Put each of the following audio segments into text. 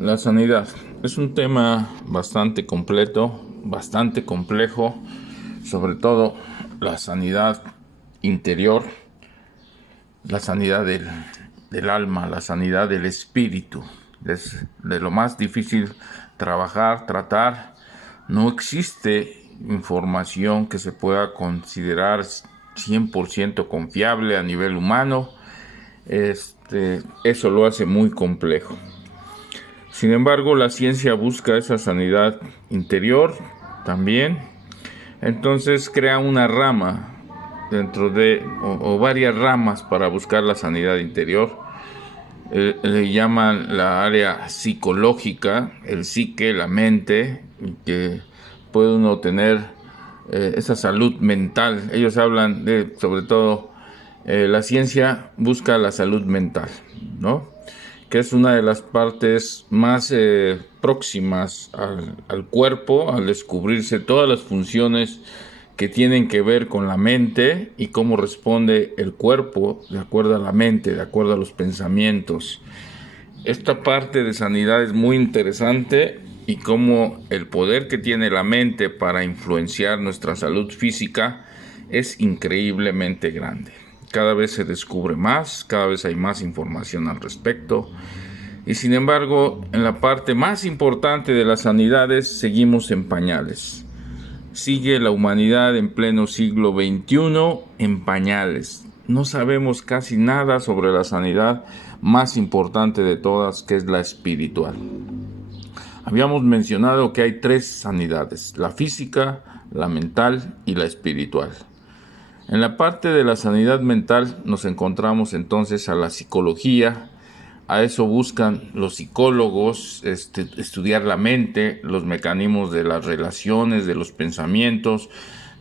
La sanidad es un tema bastante completo, bastante complejo, sobre todo la sanidad interior, la sanidad del alma, la sanidad del espíritu. Es de lo más difícil trabajar, tratar. No existe información que se pueda considerar 100% confiable a nivel humano. Eso lo hace muy complejo. Sin embargo, la ciencia busca esa sanidad interior también. Entonces crea una rama o varias ramas para buscar la sanidad interior. Le llaman la área psicológica, el psique, la mente, que puede uno tener esa salud mental. Ellos hablan sobre todo, la ciencia busca la salud mental, ¿no? Que es una de las partes más próximas al cuerpo, al descubrirse todas las funciones que tienen que ver con la mente y cómo responde el cuerpo de acuerdo a la mente, de acuerdo a los pensamientos. Esta parte de sanidad es muy interesante y cómo el poder que tiene la mente para influenciar nuestra salud física es increíblemente grande. Cada vez se descubre más, cada vez hay más información al respecto. Y sin embargo, en la parte más importante de las sanidades seguimos en pañales. Sigue la humanidad en pleno siglo XXI en pañales. No sabemos casi nada sobre la sanidad más importante de todas, que es la espiritual. Habíamos mencionado que hay tres sanidades: la física, la mental y la espiritual. En la parte de la sanidad mental nos encontramos entonces a la psicología. A eso buscan los psicólogos, estudiar la mente, los mecanismos de las relaciones, de los pensamientos,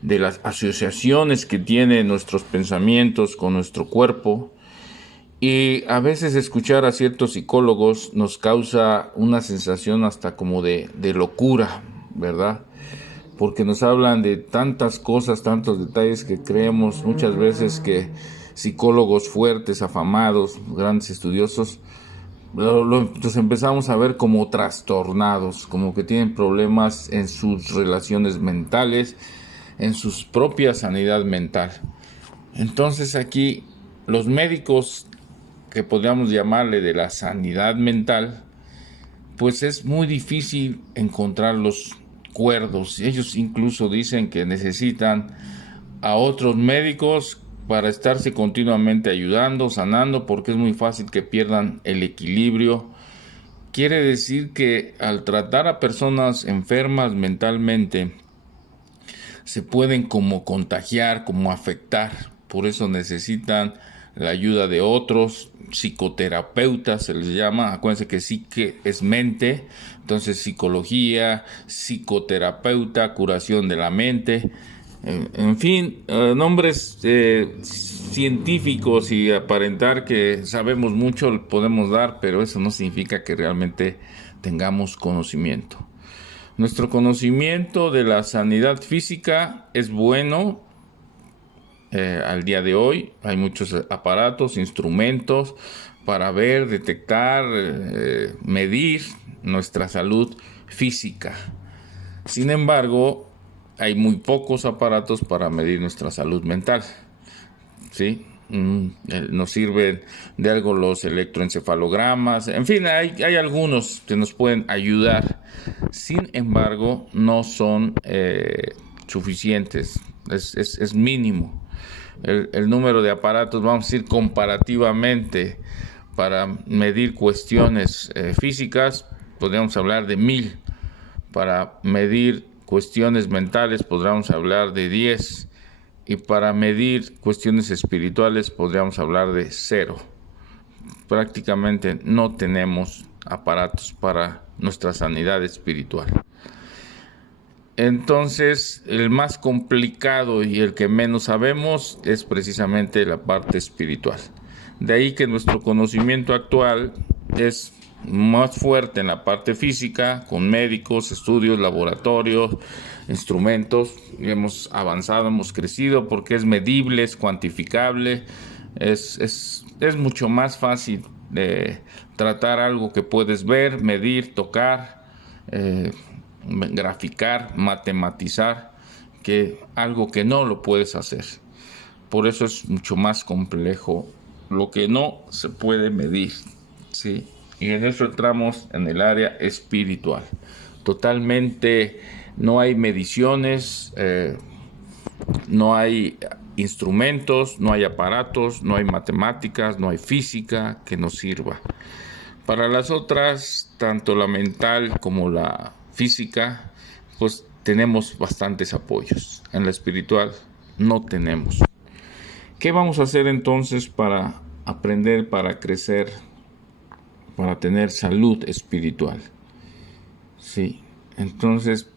de las asociaciones que tienen nuestros pensamientos con nuestro cuerpo. Y a veces escuchar a ciertos psicólogos nos causa una sensación hasta como de locura, ¿verdad? Porque nos hablan de tantas cosas, tantos detalles, que creemos muchas veces que psicólogos fuertes, afamados, grandes estudiosos, los empezamos a ver como trastornados, como que tienen problemas en sus relaciones mentales, en su propia sanidad mental. Entonces aquí los médicos, que podríamos llamarle de la sanidad mental, pues es muy difícil encontrarlos cuerdos. Ellos incluso dicen que necesitan a otros médicos para estarse continuamente ayudando, sanando, porque es muy fácil que pierdan el equilibrio. Quiere decir que al tratar a personas enfermas mentalmente, se pueden como contagiar, como afectar. Por eso necesitan la ayuda de otros psicoterapeutas, se les llama. Acuérdense que psique es mente, entonces psicología, psicoterapeuta, curación de la mente. En fin, nombres científicos, y aparentar que sabemos mucho podemos dar, pero eso no significa que realmente tengamos conocimiento. Nuestro conocimiento de la sanidad física es bueno. Al día de hoy hay muchos aparatos, instrumentos para ver, detectar, medir nuestra salud física. Sin embargo, hay muy pocos aparatos para medir nuestra salud mental, ¿sí? Nos sirven de algo los electroencefalogramas. En fin, hay algunos que nos pueden ayudar. Sin embargo, no son suficientes. Es mínimo el número de aparatos, vamos a decir, comparativamente para medir cuestiones físicas. Podríamos hablar de 1000. Para medir cuestiones mentales podríamos hablar de 10. Y para medir cuestiones espirituales podríamos hablar de 0. Prácticamente no tenemos aparatos para nuestra sanidad espiritual. Entonces, el más complicado y el que menos sabemos es precisamente la parte espiritual. De ahí que nuestro conocimiento actual es más fuerte en la parte física, con médicos, estudios, laboratorios, instrumentos. Hemos avanzado, hemos crecido porque es medible, es cuantificable, es mucho más fácil tratar algo que puedes ver, medir, tocar, graficar, matematizar, que algo que no lo puedes hacer. Por eso es mucho más complejo lo que no se puede medir, ¿sí? Y en eso entramos en el área espiritual. Totalmente no hay mediciones, no hay instrumentos, no hay aparatos, no hay matemáticas, no hay física que nos sirva. Para las otras, tanto la mental como la física, pues tenemos bastantes apoyos. En la espiritual no tenemos. ¿Qué vamos a hacer entonces para aprender, para crecer, para tener salud espiritual? Sí, entonces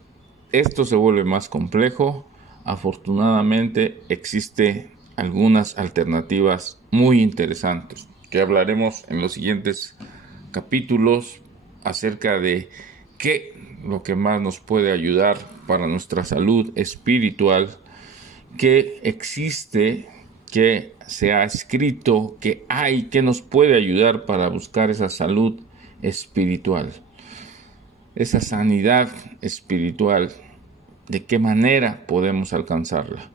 esto se vuelve más complejo. Afortunadamente existen algunas alternativas muy interesantes que hablaremos en los siguientes capítulos acerca de qué lo que más nos puede ayudar para nuestra salud espiritual, que existe, que se ha escrito, que hay, que nos puede ayudar para buscar esa salud espiritual, esa sanidad espiritual, de qué manera podemos alcanzarla.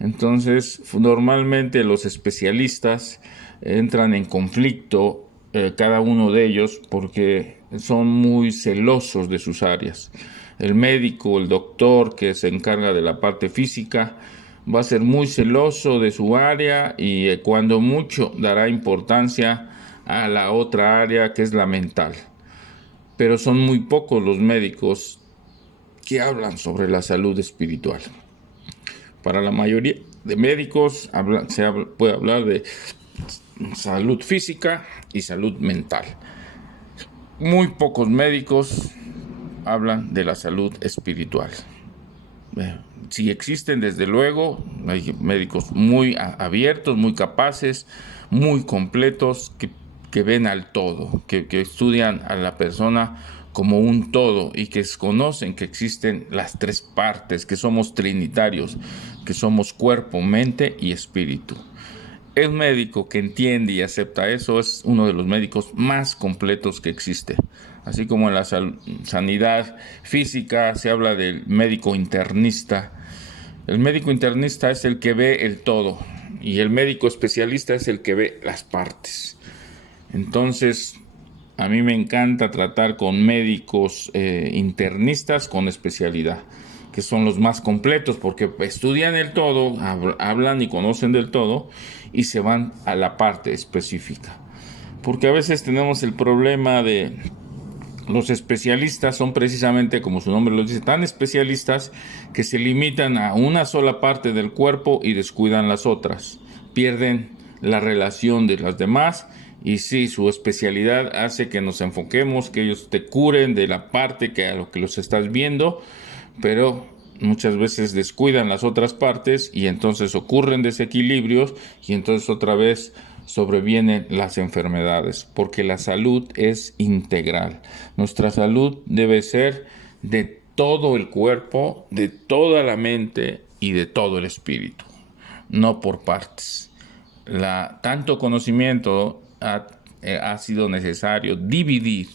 Entonces, normalmente los especialistas entran en conflicto, cada uno de ellos, porque son muy celosos de sus áreas. El médico, el doctor que se encarga de la parte física, va a ser muy celoso de su área y cuando mucho dará importancia a la otra área que es la mental. Pero son muy pocos los médicos que hablan sobre la salud espiritual. Para la mayoría de médicos puede hablar de salud física y salud mental. Muy pocos médicos hablan de la salud espiritual. Si existen, desde luego, hay médicos muy abiertos, muy capaces, muy completos, que ven al todo, que estudian a la persona como un todo y que conocen que existen las tres partes, que somos trinitarios, que somos cuerpo, mente y espíritu. El médico que entiende y acepta eso es uno de los médicos más completos que existe. Así como en la sanidad física se habla del médico internista. El médico internista es el que ve el todo y el médico especialista es el que ve las partes. Entonces, a mí me encanta tratar con médicos internistas con especialidad, que son los más completos porque estudian el todo, hablan y conocen del todo y se van a la parte específica. Porque a veces tenemos el problema de los especialistas son precisamente, como su nombre lo dice, tan especialistas que se limitan a una sola parte del cuerpo y descuidan las otras. Pierden la relación de las demás y sí, su especialidad hace que nos enfoquemos, que ellos te curen de la parte que a lo que los estás viendo, pero muchas veces descuidan las otras partes y entonces ocurren desequilibrios y entonces otra vez sobrevienen las enfermedades, porque la salud es integral. Nuestra salud debe ser de todo el cuerpo, de toda la mente y de todo el espíritu, no por partes. Tanto conocimiento ha sido necesario dividir,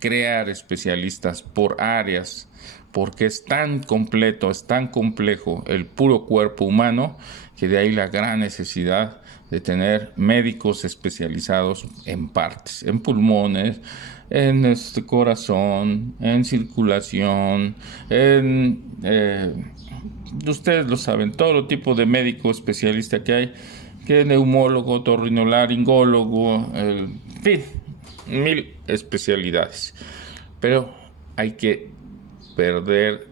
crear especialistas por áreas, porque es tan completo, es tan complejo el puro cuerpo humano, que de ahí la gran necesidad de tener médicos especializados en partes, en pulmones, en corazón, en circulación, ustedes lo saben, todo tipo de médico especialista que hay, que neumólogo, otorrinolaringólogo, en fin, 1000 especialidades. Pero hay que perder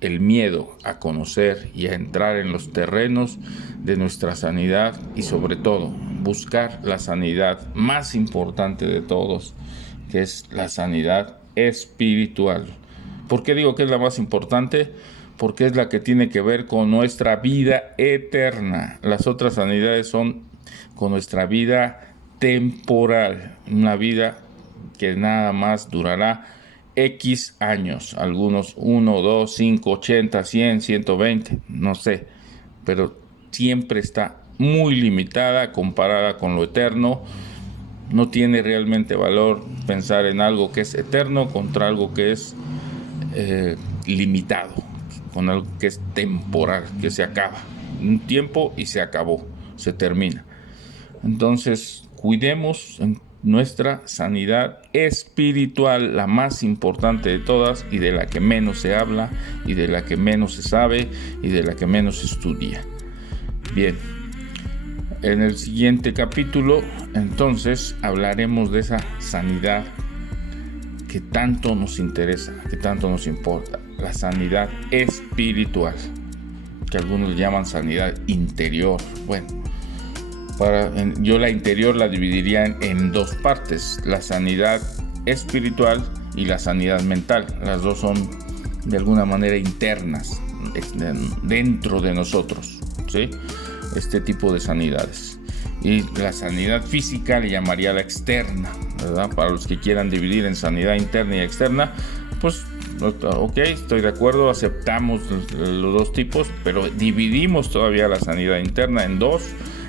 el miedo a conocer y a entrar en los terrenos de nuestra sanidad y sobre todo buscar la sanidad más importante de todos, que es la sanidad espiritual. ¿Por qué digo que es la más importante? Porque es la que tiene que ver con nuestra vida eterna. Las otras sanidades son con nuestra vida temporal, una vida que nada más durará X años, algunos 1, 2, 5, 80, 100, 120, no sé, pero siempre está muy limitada comparada con lo eterno, No tiene realmente valor pensar en algo que es eterno contra algo que es limitado, con algo que es temporal, que se acaba. Un tiempo y se acabó, se termina. Entonces, cuidemos nuestra sanidad espiritual, la más importante de todas y de la que menos se habla y de la que menos se sabe y de la que menos se estudia. Bien, en el siguiente capítulo, entonces, hablaremos de esa sanidad que tanto nos interesa, que tanto nos importa, la sanidad espiritual, que algunos llaman sanidad interior. Bueno, yo la interior la dividiría en dos partes: la sanidad espiritual y la sanidad mental. Las dos son de alguna manera internas, dentro de nosotros, ¿sí? Este tipo de sanidades. Y la sanidad física le llamaría la externa, ¿verdad? Para los que quieran dividir en sanidad interna y externa, pues ok, estoy de acuerdo, aceptamos los dos tipos, pero dividimos todavía la sanidad interna en dos,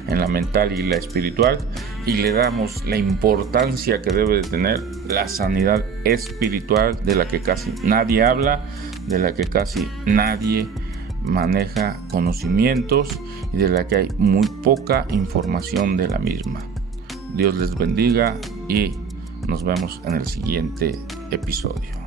en la mental y la espiritual, y le damos la importancia que debe de tener la sanidad espiritual, de la que casi nadie habla, de la que casi nadie maneja conocimientos y de la que hay muy poca información de la misma. Dios les bendiga y nos vemos en el siguiente episodio.